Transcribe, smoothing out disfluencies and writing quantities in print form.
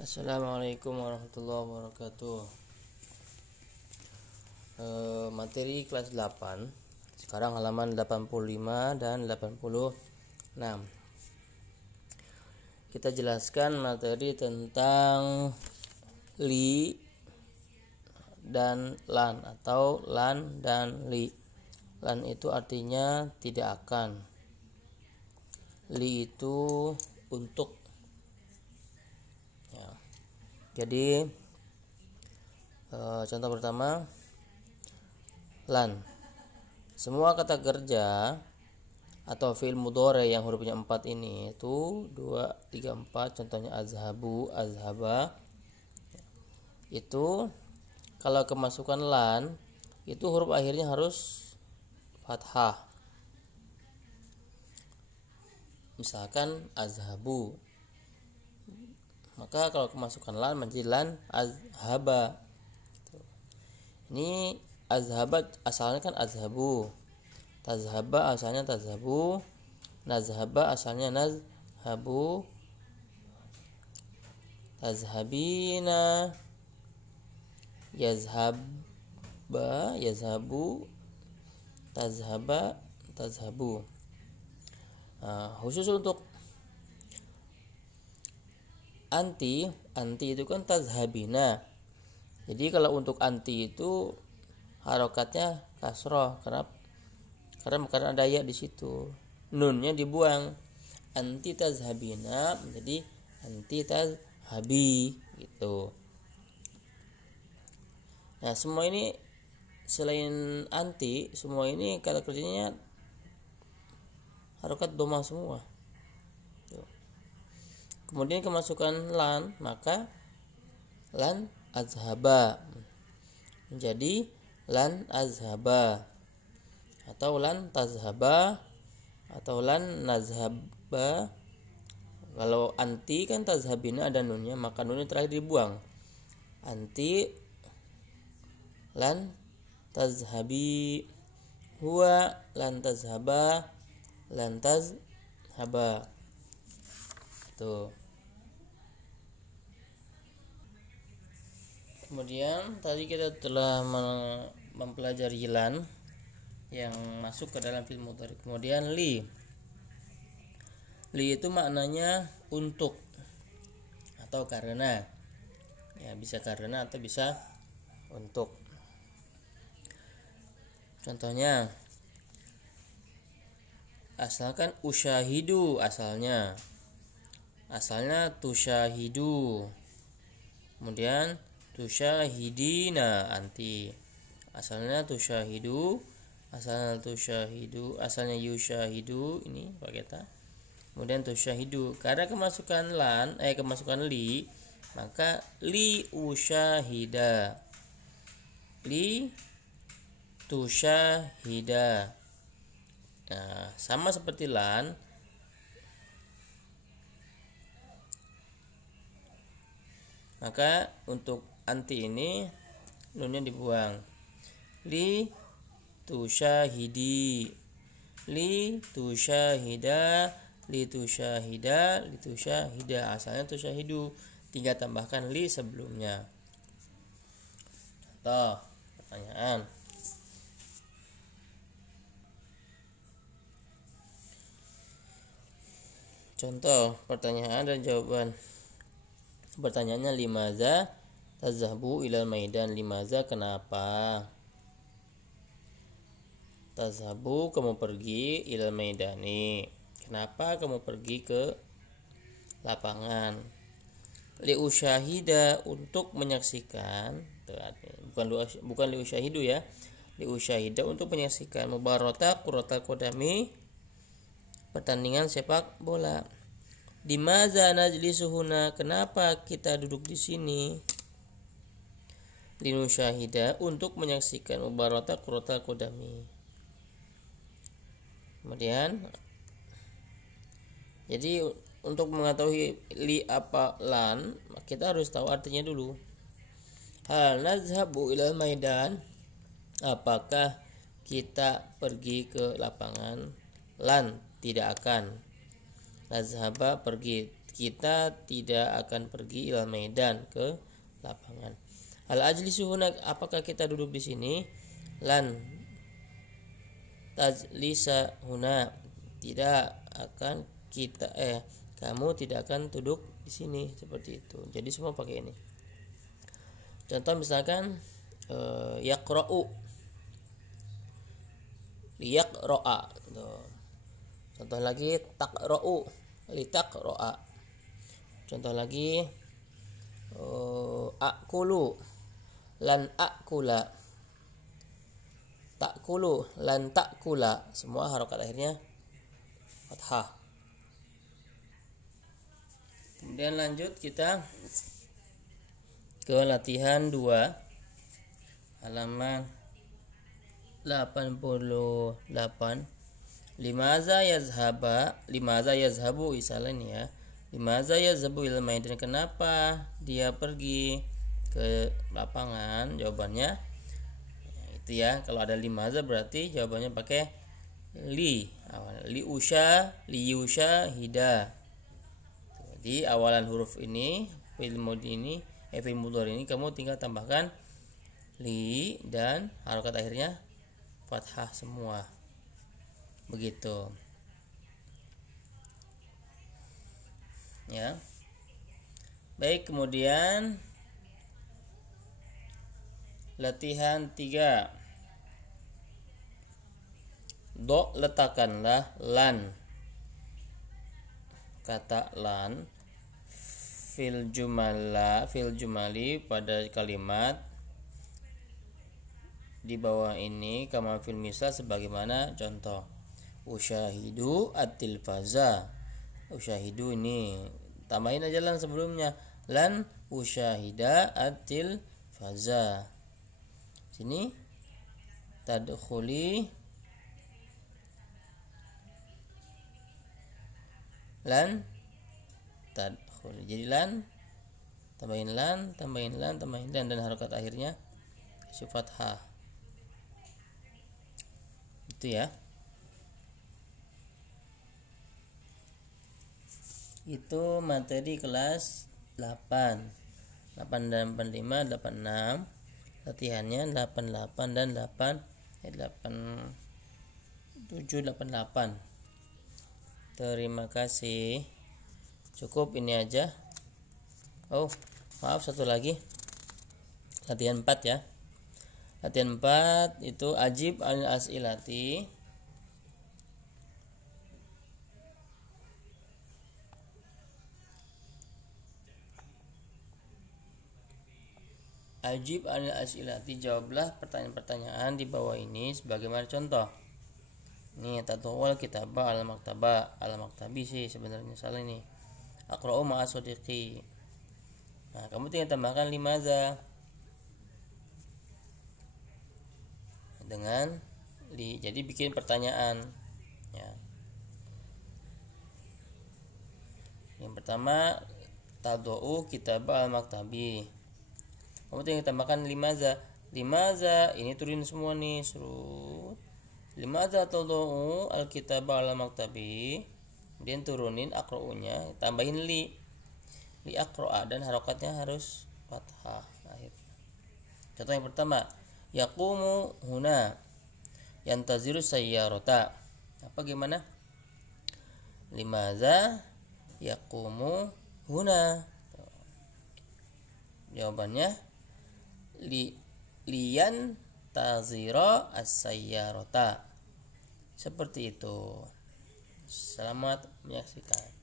Assalamualaikum warahmatullahi wabarakatuh. Materi kelas 8. Sekarang halaman 85 dan 86. Kita jelaskan materi tentang li dan lan atau lan dan li. Lan itu artinya tidak akan. Li itu untuk. Jadi contoh pertama, lan. Semua kata kerja atau fi'il mudhari yang hurufnya 4 ini itu 2, 3, 4, contohnya azhabu, azhaba. Itu kalau kemasukan lan itu huruf akhirnya harus fathah. Misalkan azhabu, maka kalau kemasukan lan menjadi lan azhaba. Ini azhaba asalnya kan azhabu, tazhaba asalnya tazhabu, nazhaba asalnya nazhabu, tazhabina, yazhabba, yazhabu, tazhaba, tazhabu. Khusus untuk anti itu kan tazhabina. Jadi kalau untuk anti itu harokatnya kasroh karena ada ya di situ. Nunnya dibuang. Anti tazhabina menjadi anti tazhabi gitu. Nah, semua ini selain anti, semua ini kata kerjanya harokat doma semua. Kemudian kemasukan lan, maka lan azhaba menjadi lan azhaba, atau lan tazhaba, atau lan nazhaba. Kalau anti kan tazhabina ada nunnya, maka nunnya terakhir dibuang. Anti lan tazhabi, huwa lan tazhaba, lan tazhaba. Tuh. Kemudian tadi kita telah mempelajari lan yang masuk ke dalam fi'il mudhari. Kemudian li itu maknanya untuk atau karena. Ya, bisa karena atau bisa untuk. Contohnya, asalkan usyahidu, asalnya tusyahidu. Kemudian tusyahidina anti. Asalnya tusyahidu, asalnya yusyahidu, ini pakai ta. Kemudian tusyahidu. Karena kemasukan li, maka li usyahida. Li tusyahida. Nah, sama seperti lan. Maka untuk anti ini nunnya dibuang. Li tusyahidi, li tusyahida, li tusyahida, li tusyahida. Asalnya tusyahidu, tinggal tambahkan li sebelumnya. Contoh pertanyaan. Contoh pertanyaan dan jawaban. Pertanyaannya, limaza tazhabu ilal maidan. Limaza kenapa? Tazhabu kamu pergi, ilal maidani kenapa kamu pergi ke lapangan. Li usyahida untuk menyaksikan. Bukan li usyahidu ya. Li usyahida untuk menyaksikan mubarata qurratal qadami, pertandingan sepak bola. Dimaza najlisuhuna, kenapa kita duduk di sini? Linusyahida, untuk menyaksikan mubarata qurratal qadami. Kemudian, jadi untuk mengetahui li apa lan, kita harus tahu artinya dulu. Hal nazhabu ilal maidan, apakah kita pergi ke lapangan? Lan tidak akan. Nazhaba pergi, kita tidak akan pergi ilal medan, ke lapangan. Hal ajlisu huna, apakah kita duduk di sini? Lan tajlisa huna, tidak akan kita kamu tidak akan duduk di sini, seperti itu. Jadi semua pakai ini. Contoh misalkan yaqra'u, liyaqra'a. Contoh lagi taqra'u, litaqra'a. Contoh lagi akulu, lan akula. Takulu, lan takula. Semua harokat akhirnya fathah. Kemudian lanjut kita ke latihan 2 halaman 88. Limaza yazhabu isalan ya. Limaza yazhabu ilal maidan, kenapa dia pergi ke lapangan? Jawabannya itu ya, kalau ada limaza berarti jawabannya pakai li. Li usha, hida. Di awalan huruf ini, fi'il mudhari ini, fi'il mudhari ini kamu tinggal tambahkan li dan harokat akhirnya fathah semua. Begitu. Ya. Baik, kemudian latihan 3. Letakkanlah lan, kata lan fil jumali pada kalimat di bawah ini, kama fil misal, sebagaimana contoh. Usyahidu at-tilfaza. Usyahidu ini tambahin aja lan sebelumnya, lan usyahida at-tilfaza. Sini tadkhuli lan tadkhuli. Jadi lan tambahin lan dan harokat akhirnya kasih fathah. Itu ya. Itu materi kelas 8 dan 85, 86. Latihannya 88 dan 87, 88. Terima kasih. Cukup ini aja. Oh, maaf, satu lagi. Latihan 4 ya. Latihan 4 itu ajib anil as'ilati. Ajib anil as'ilati, jawablah pertanyaan-pertanyaan di bawah ini sebagaimana contoh. Ini tatawal kitabah al-maktabi sih sebenarnya, salah ini. Aqra'u ma'a sadiqi. Nah, kamu tinggal tambahkan limaza dengan li. Jadi bikin pertanyaan ya. Yang pertama, tadau kitabah al-maktabi. Kamu tinggal tambahkan limaza. Limaza ini turunin semua nih, surut. Limaza tadau al-kitabah al-maktabi. Kemudian turunin aqra'unya, tambahin li aqra'a, dan harokatnya harus fathah akhir. Contoh yang pertama, yaqumu huna yantaziru sayyarata. Apa gimana? Limaza yaqumu huna. Jawabannya liyan tazira as-sayyarata. Seperti itu. Selamat menyaksikan.